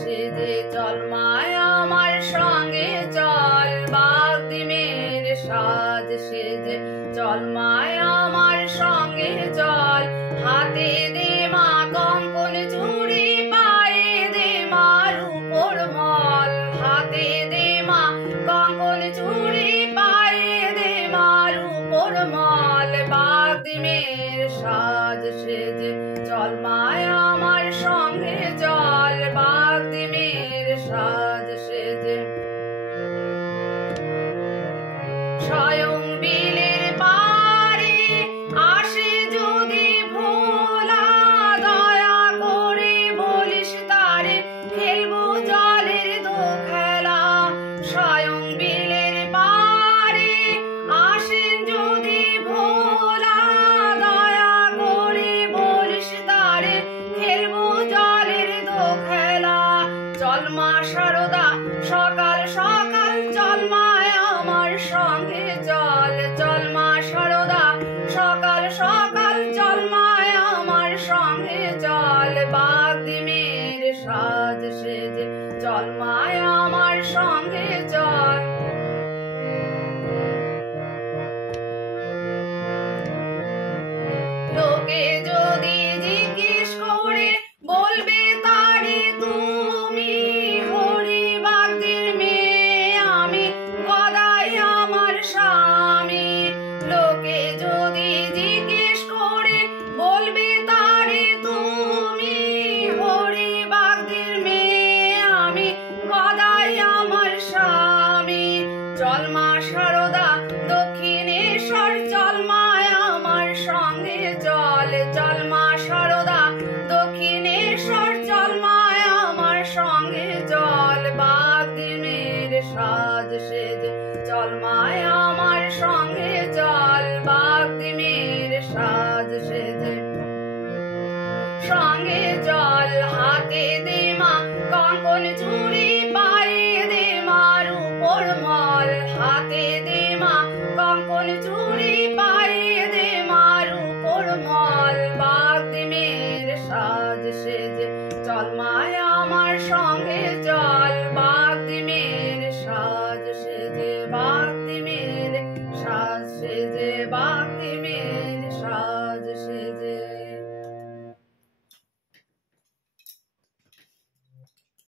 সেজে চল মায় আমার সঙ্গে চল, বাগদিমের সাজ সেজে চল মায় আমার সঙ্গে চল। হাতে দে মা কঙ্কন চুড়ি, পায়ে দে মা রূপোর মল। হাতে দে মা কঙ্কন চুড়ি, পায়ে দে মা রূপোর মল। বাগদিমের সাজ সেজে চল মায় আমার সঙ্গে চল, বাগদিমের সাজ সেজে। স্বয়ং বিলের পারে আসে যদি ভোলা, দয়া করে বলিস তারে খেলবো জলের দোখেলা। স্বয়ং বিলের পারে আসে যদি ভোলা, দয়া করে বলিস তারে খেলবো জলের দোখেলা। চল মা শারদা সকাল সকাল চল মায় আমার সঙ্গে চল, চল মা শারদা সকাল সকাল চল মায় আমার সঙ্গে চল। বাগদিমের সাজ সেজে চল মায় আমার সঙ্গে চল। লোকে যদি জিজ্ঞেস করে বলবে তারে তুমি, হরি বাগদির মেয়ে আমি, গদাই আমার স্বামী। লোকে যদি জিজ্ঞেস করে বলবে তারে তুমি, হরি বাগদির মেয়ে আমি, গদাই আমার স্বামী। চল মা শারদা দক্ষিণেশ্বর চল মায় আমার সঙ্গে চল, চল মা শারদা দক্ষিণেশ্বর চল মায় আমার সঙ্গে চল। বাগদিমের সাজ সেজে চল মায় আমার সঙ্গে চল, বাগদিমের সাজ সেজে। সঙ্গে চল হাতে দে মা কঙ্কন চুড়ি, পায়ে দে মা রূপোর মল। হাতে দে মা কঙ্কন চুড়ি,